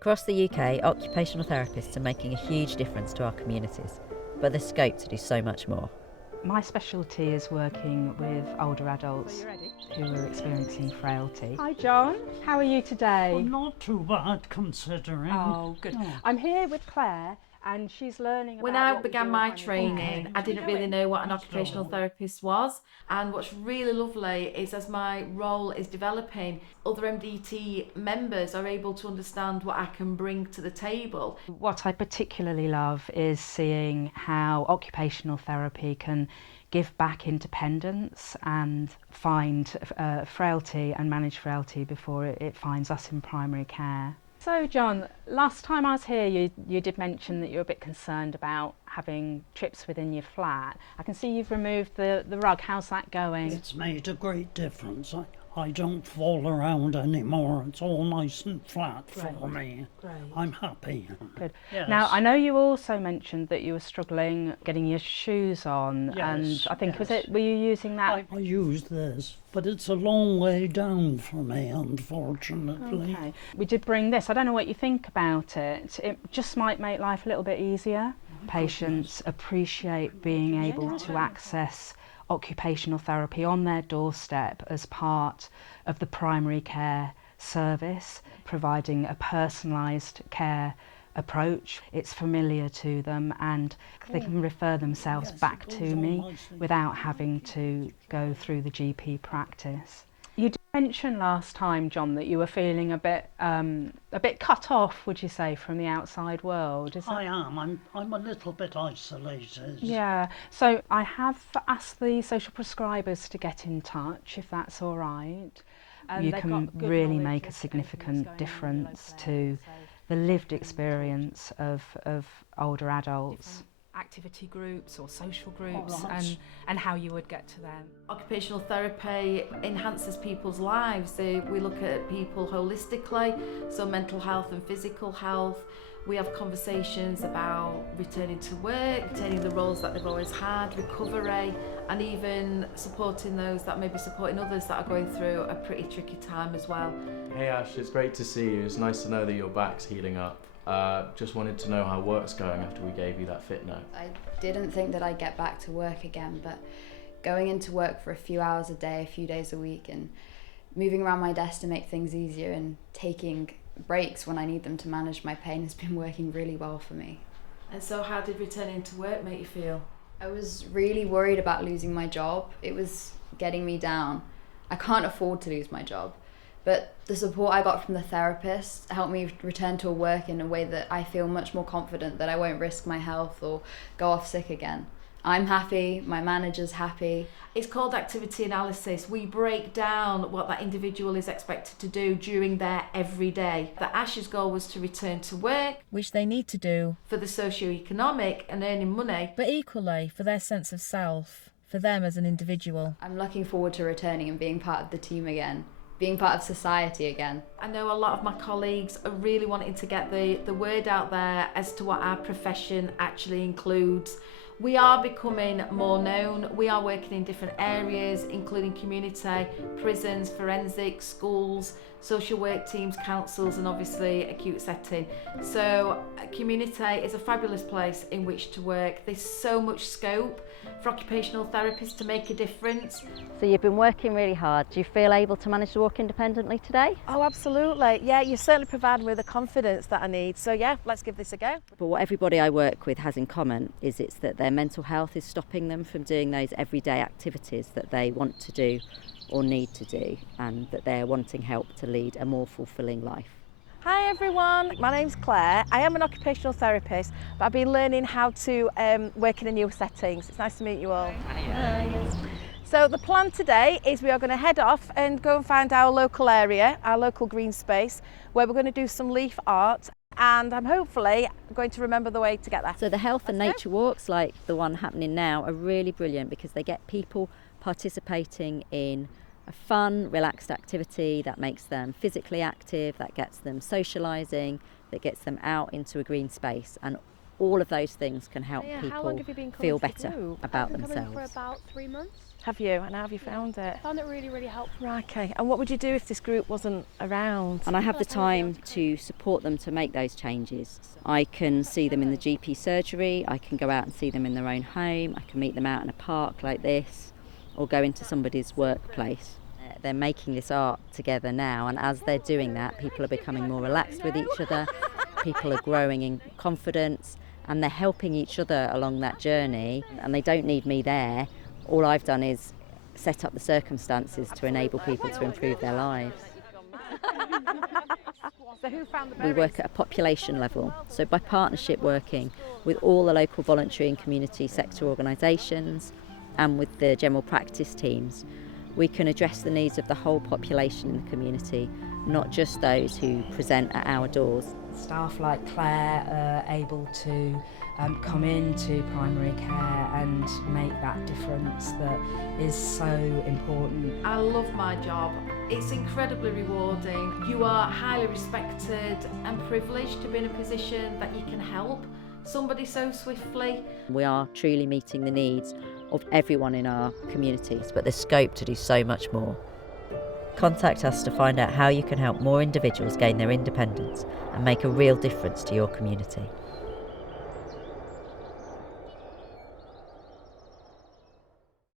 Across the UK, occupational therapists are making a huge difference to our communities, but there's scope to do so much more. My specialty is working with older adults who are experiencing frailty. Hi John, how are you today? Well, not too bad considering. Oh, good. No. I'm here with Claire and she's learning about When I what we began do my at Primary training, Care. I didn't really know what an occupational So- therapist was. And what's really lovely is as my role is developing, other MDT members are able to understand what I can bring to the table. What I particularly love is seeing how occupational therapy can give back independence and find frailty and manage frailty before it finds us in primary care. So John, last time I was here you did mention that you're a bit concerned about having trips within your flat. I can see you've removed the rug. How's that going? It's made a great difference. I don't fall around anymore. It's all nice and flat for me. Great. I'm happy. Good. Yes. Now, I know you also mentioned that you were struggling getting your shoes on, and Yes, I think yes. were you using that? I use this, but it's a long way down for me, unfortunately. Okay. We did bring this. I don't know what you think about it. It just might make life a little bit easier. Patients appreciate being able to access occupational therapy on their doorstep as part of the primary care service, providing a personalised care approach. It's familiar to them and they can refer themselves back to me without having to go through the GP practice. You did mention last time, John, that you were feeling a bit cut off, would you say, from the outside world? Is that... I am. I'm a little bit isolated. Yeah, so I have asked the social prescribers to get in touch, if that's all right. You can really make a significant difference to the lived experience of older adults. Activity groups or social groups and how you would get to them. Occupational therapy enhances people's lives. We look at people holistically, so mental health and physical health. We have conversations about returning to work, retaining the roles that they've always had, recovery, and even supporting those that may be supporting others that are going through a pretty tricky time as well. Hey Ash, it's great to see you. It's nice to know that your back's healing up. Just wanted to know how work's going after we gave you that fit note. I didn't think that I'd get back to work again, but going into work for a few hours a day, a few days a week, and moving around my desk to make things easier and taking breaks when I need them to manage my pain has been working really well for me. And so how did returning to work make you feel? I was really worried about losing my job. It was getting me down. I can't afford to lose my job. But the support I got from the therapist helped me return to work in a way that I feel much more confident that I won't risk my health or go off sick again. I'm happy, my manager's happy. It's called activity analysis. We break down what that individual is expected to do during their everyday. The Ash's goal was to return to work, Which they need to do, for the socio-economic and earning money. but equally for their sense of self, for them as an individual. I'm looking forward to returning and being part of the team again, being part of society again. I know a lot of my colleagues are really wanting to get the word out there as to what our profession actually includes. We are becoming more known. We are working in different areas, including community, prisons, forensics, schools, social work teams, councils, and obviously acute setting. So community is a fabulous place in which to work. There's so much scope for occupational therapists to make a difference. So you've been working really hard. Do you feel able to manage to walk independently today? Oh, absolutely. Yeah, you certainly provide me with the confidence that I need. So yeah, let's give this a go. But what everybody I work with has in common is it's that their mental health is stopping them from doing those everyday activities that they want to do or need to do, and that they're wanting help to lead a more fulfilling life. Hi everyone, my name's Claire. I am an occupational therapist, but I've been learning how to work in a new settings. It's nice to meet you all. Hi. So the plan today is we are going to head off and go and find our local area, our local green space, where we're going to do some leaf art, and I'm hopefully going to remember the way to get there. So the health and nature walks like the one happening now are really brilliant because they get people participating in a fun, relaxed activity that makes them physically active, that gets them socialising, that gets them out into a green space, and all of those things can help Yeah, how long people have you been coming feel to the better group? about I've been coming themselves. for about 3 months. Have you? And how have you found it? I found it really, really helpful. Right, okay. And what would you do if this group wasn't around? And I have the time to support them to make those changes. I can see them in the GP surgery, I can go out and see them in their own home, I can meet them out in a park like this, or go into somebody's workplace. They're making this art together now, and as they're doing that, people are becoming more relaxed with each other, people are growing in confidence, and they're helping each other along that journey, and they don't need me there. All I've done is set up the circumstances to enable people to improve their lives. So who found the We work at a population level, so by partnership working with all the local voluntary and community sector organisations and with the general practice teams, we can address the needs of the whole population in the community, not just those who present at our doors. Staff like Claire are able to come into primary care and make that difference that is so important. I love my job. It's incredibly rewarding. You are highly respected and privileged to be in a position that you can help somebody so swiftly. We are truly meeting the needs of everyone in our communities. But there's scope to do so much more. Contact us to find out how you can help more individuals gain their independence and make a real difference to your community.